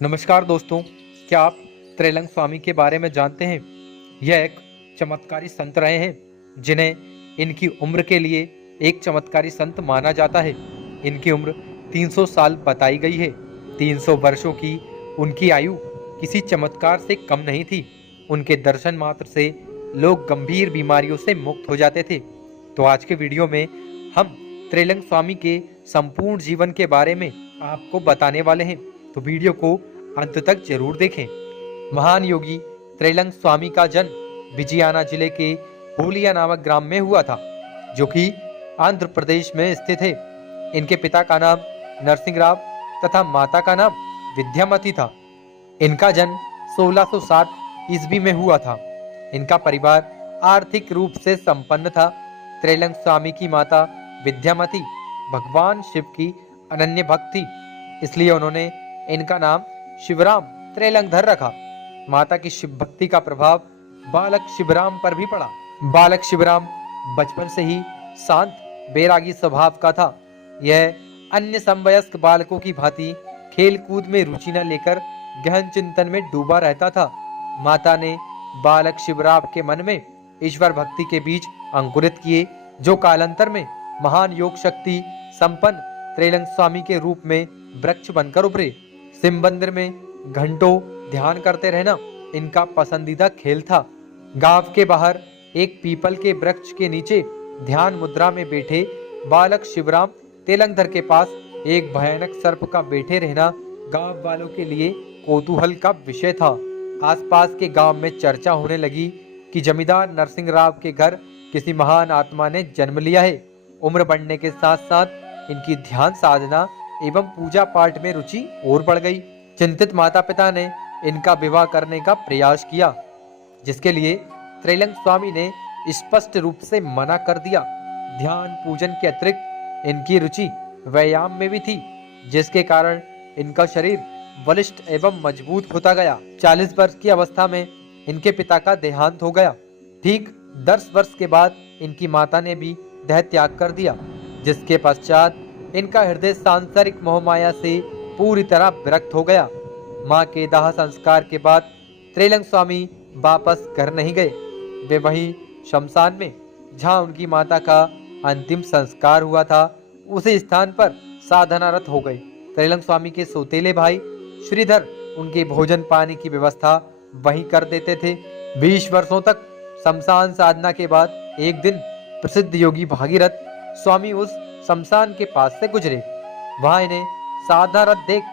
नमस्कार दोस्तों, क्या आप त्रैलंग स्वामी के बारे में जानते हैं? यह एक चमत्कारी संत रहे हैं जिन्हें इनकी उम्र के लिए एक चमत्कारी संत माना जाता है। इनकी उम्र 300 साल बताई गई है। 300 वर्षों की उनकी आयु किसी चमत्कार से कम नहीं थी। उनके दर्शन मात्र से लोग गंभीर बीमारियों से मुक्त हो जाते थे। तो आज के वीडियो में हम त्रैलंग स्वामी के संपूर्ण जीवन के बारे में आपको बताने वाले हैं, तो वीडियो को अंत तक जरूर देखें। महान योगी त्रैलंग स्वामी का जन्म विजयाना जिले के होलिया नामक ग्राम में हुआ था, जो कि आंध्र प्रदेश में स्थित है। इनके पिता का नाम नरसिंह राव तथा माता का नाम विद्यामती था। इनका जन्म 1607 ईस्वी में हुआ था। इनका परिवार आर्थिक रूप से संपन्न था। त्रैलंग स्वामी की माता विद्यामती भगवान शिव की अनन्य भक्त थी, इसलिए उन्होंने इनका नाम शिवराम त्रैलंगधर रखा। माता की शिव भक्ति का प्रभाव बालक शिवराम पर भी पड़ा। बालक शिवराम बचपन से ही शांत बैरागी स्वभाव का था। यह अन्य समवयस्क बालकों की भांति खेल कूद में रुचि न लेकर गहन चिंतन में डूबा रहता था। माता ने बालक शिवराम के मन में ईश्वर भक्ति के बीज अंकुरित किए, जो कालांतर में महान योग शक्ति संपन्न त्रैलंग स्वामी के रूप में वृक्ष बनकर उभरे। शिव मंदिर में घंटों ध्यान करते रहना इनका पसंदीदा खेल था। गांव के बाहर एक पीपल के वृक्ष के नीचे ध्यान मुद्रा में बैठे बालक शिवराम त्रैलंगधर के पास एक भयानक सर्प का बैठे रहना गांव वालों के लिए कौतूहल का विषय था। आसपास के गांव में चर्चा होने लगी कि जमींदार नरसिंह राव के घर किसी महान आत्मा ने जन्म लिया है। उम्र बढ़ने के साथ साथ इनकी ध्यान साधना एवं पूजा पाठ में रुचि और बढ़ गई। चिंतित माता पिता ने इनका विवाह करने का प्रयास किया, जिसके लिए त्रैलंग स्वामी ने स्पष्ट रूप से मना कर दिया। ध्यान पूजन के अतिरिक्त इनकी रुचि व्यायाम में भी थी, जिसके कारण इनका शरीर बलिष्ठ एवं मजबूत होता गया। 40 वर्ष की अवस्था में इनके पिता का देहांत हो गया। ठीक 10 वर्ष के बाद इनकी माता ने भी देह त्याग कर दिया, जिसके पश्चात इनका हृदय सांसारिक मोहमाया से पूरी तरह विरक्त हो गया। मां के दाह संस्कार के बाद त्रैलंग स्वामी वापस घर नहीं गए। वे वहीं शमशान में, जहां उनकी माता का अंतिम संस्कार हुआ था, उसी स्थान पर साधनारत हो गए। त्रैलंग स्वामी के सौतेले भाई श्रीधर उनके भोजन पानी की व्यवस्था वहीं कर देते थे। 20 वर्षों तक शमशान साधना के बाद एक दिन प्रसिद्ध योगी भागीरथ स्वामी उस शमशान के पास से गुजरे। वहां इन्हें साधनारत देख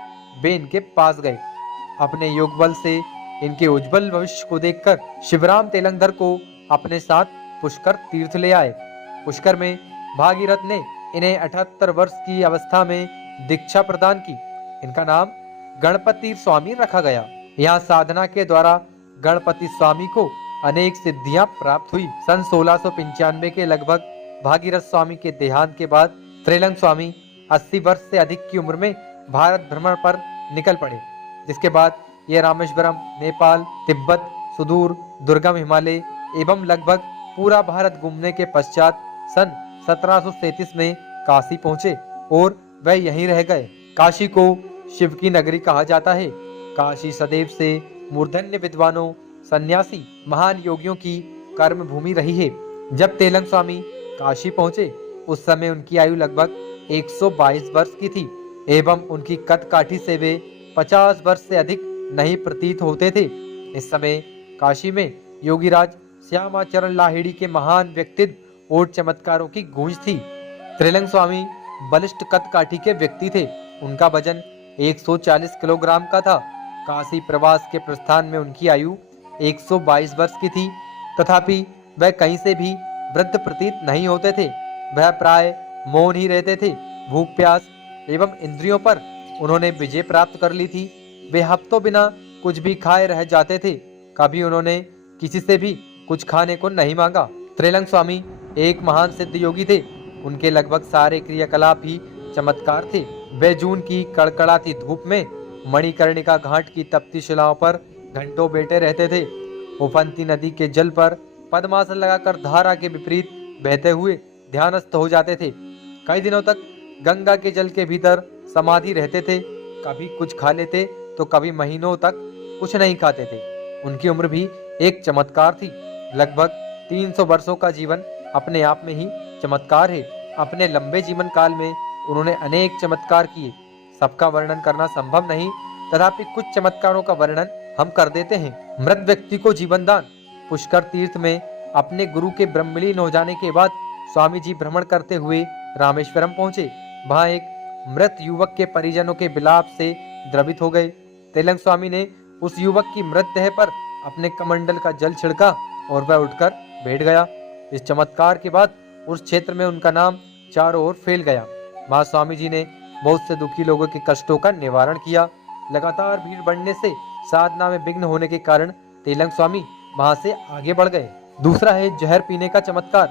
वे इनके पास गए। अपने योग बल से इनके उज्जवल भविष्य को देखकर शिवराम त्रैलंगधर को अपने साथ पुष्कर तीर्थ ले आए। पुष्कर में भागीरथ ने इन्हें 78 वर्ष की अवस्था में दीक्षा प्रदान की। इनका नाम गणपति स्वामी रखा गया। यहाँ साधना के द्वारा गणपति स्वामी को अनेक सिद्धियां प्राप्त हुई। सन 1695 के लगभग भागीरथ स्वामी के देहांत के बाद त्रैलंग स्वामी 80 वर्ष से अधिक की उम्र में भारत भ्रमण पर निकल पड़े, जिसके बाद ये रामेश्वरम, नेपाल, तिब्बत, सुदूर दुर्गम हिमालय एवं लगभग पूरा भारत घूमने के पश्चात सन 1737 में काशी पहुंचे और वह यहीं रह गए। काशी को शिव की नगरी कहा जाता है। काशी सदैव से मूर्धन्य विद्वानों, सन्यासी, महान योगियों की कर्म भूमि रही है। जब त्रैलंग स्वामी काशी पहुंचे, उस समय उनकी आयु लगभग 122 वर्ष की थी एवं उनकी कद काठी से वे 50 वर्ष से अधिक नहीं प्रतीत होते थे। इस समय काशी में योगीराज श्यामाचरण लाहिड़ी के महान व्यक्तित्व और चमत्कारों की गूंज थी। त्रैलंग स्वामी बलिष्ठ कद काठी के व्यक्ति थे। उनका वजन 140 किलोग्राम का था। काशी प्रवास के प्रस्थान में उनकी आयु 122 वर्ष की थी, तथापि वह कहीं से भी वृद्ध प्रतीत नहीं होते थे। वह प्राय मौन ही रहते थे। भूख प्यास एवं इंद्रियों पर उन्होंने विजय प्राप्त कर ली थी। वे हफ्तों बिना कुछ भी खाए रह जाते थे। कभी उन्होंने किसी से भी कुछ खाने को नहीं मांगा। त्रैलंग स्वामी एक महान सिद्ध योगी थे। उनके लगभग सारे क्रियाकलाप ही चमत्कार थे। वे जून की कड़कड़ाती धूप में मणिकर्णिका घाट की तपती शिलाओं पर घंटों बैठे रहते थे। उफनती नदी के जल पर पद्मासन लगाकर धारा के विपरीत बहते हुए ध्यानस्थ हो जाते थे। कई दिनों तक गंगा के जल के भीतर समाधि रहते थे। कभी कुछ खा लेते तो कभी महीनों तक कुछ नहीं खाते थे। उनकी उम्र भी एक चमत्कार थी। लगभग 300 वर्षों का जीवन अपने आप में ही चमत्कार है। अपने लंबे जीवन काल में उन्होंने अनेक चमत्कार किए। सबका वर्णन करना संभव नहीं, तथापि कुछ चमत्कारों का वर्णन हम कर देते हैं। मृत व्यक्ति को जीवन दान। पुष्कर तीर्थ में अपने गुरु के ब्रह्मलीन हो जाने के बाद स्वामी जी भ्रमण करते हुए रामेश्वरम पहुंचे। वहां एक मृत युवक के परिजनों के विलाप से द्रवित हो गए। तेलंग स्वामी ने उस युवक की मृतदेह पर अपने कमंडल का जल छिड़का और वह उठकर बैठ गया। इस चमत्कार के बाद उस क्षेत्र में उनका नाम चारों ओर फैल गया। वहां स्वामी जी ने बहुत से दुखी लोगों के कष्टों का निवारण किया। लगातार भीड़ बढ़ने से साधना में विघ्न होने के कारण तेलंग स्वामी वहां से आगे बढ़ गए। दूसरा है जहर पीने का चमत्कार।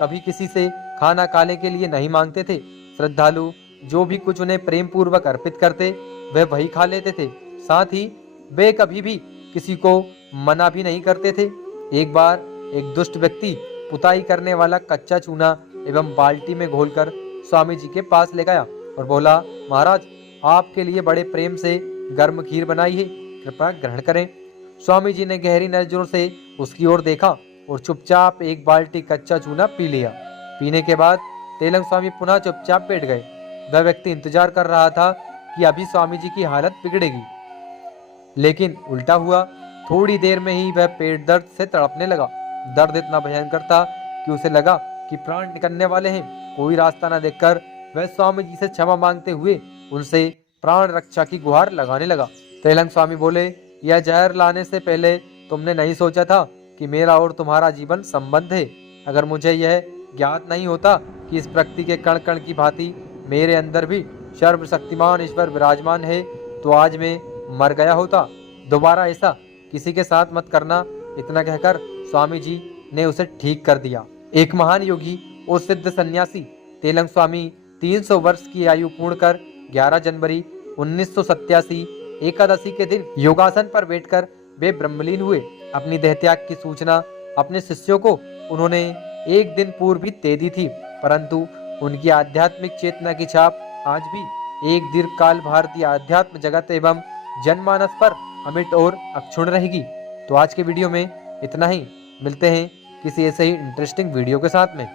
कभी किसी से खाना खाने के लिए नहीं मांगते थे। श्रद्धालु जो भी कुछ उन्हें प्रेम पूर्वक अर्पित करते वह वही खा लेते थे। साथ ही वे कभी भी किसी को मना भी नहीं करते थे। एक बार एक दुष्ट व्यक्ति पुताई करने वाला कच्चा चूना एवं बाल्टी में घोलकर स्वामी जी के पास ले गया और बोला, महाराज आपके लिए बड़े प्रेम से गर्म खीर बनाई है, कृपया ग्रहण करें। स्वामी जी ने गहरी नजरों से उसकी ओर देखा और चुपचाप एक बाल्टी कच्चा चूना पी लिया। पीने के बाद तेलंग स्वामी पुनः चुपचाप बैठ गए। वह व्यक्ति इंतजार कर रहा था कि अभी स्वामी जी की हालत बिगड़ेगी, लेकिन उल्टा हुआ। थोड़ी देर में ही वह पेट दर्द से तड़पने लगा। दर्द इतना भयंकर था कि उसे लगा कि प्राण निकलने वाले हैं। कोई रास्ता न देखकर वह स्वामी जी से क्षमा मांगते हुए उनसे प्राण रक्षा की गुहार लगाने लगा। तेलंग स्वामी बोले, यह जहर लाने से पहले तुमने नहीं सोचा था कि मेरा और तुम्हारा जीवन संबंध है। अगर मुझे यह ज्ञात नहीं होता कि इस प्रकृति के कण कण की भांति मेरे अंदर भी सर्वशक्तिमान ईश्वर विराजमान है, तो आज मैं मर गया होता। दोबारा ऐसा किसी के साथ मत करना। इतना कहकर स्वामी जी ने उसे ठीक कर दिया। एक महान योगी और सिद्ध सन्यासी तेलंग स्वामी 300 वर्ष की आयु पूर्ण कर 11 जनवरी 1987 एकादशी के दिन योगासन पर बैठकर वे ब्रह्मलीन हुए। अपनी देहत्याग की सूचना अपने शिष्यों को उन्होंने एक दिन पूर्व भी दे दी थी, परंतु उनकी आध्यात्मिक चेतना की छाप आज भी एक दीर्घकाल भारतीय आध्यात्म जगत एवं जनमानस पर अमिट और अक्षुण्ण रहेगी। तो आज के वीडियो में इतना ही। मिलते हैं किसी ऐसे ही इंटरेस्टिंग वीडियो के साथ में।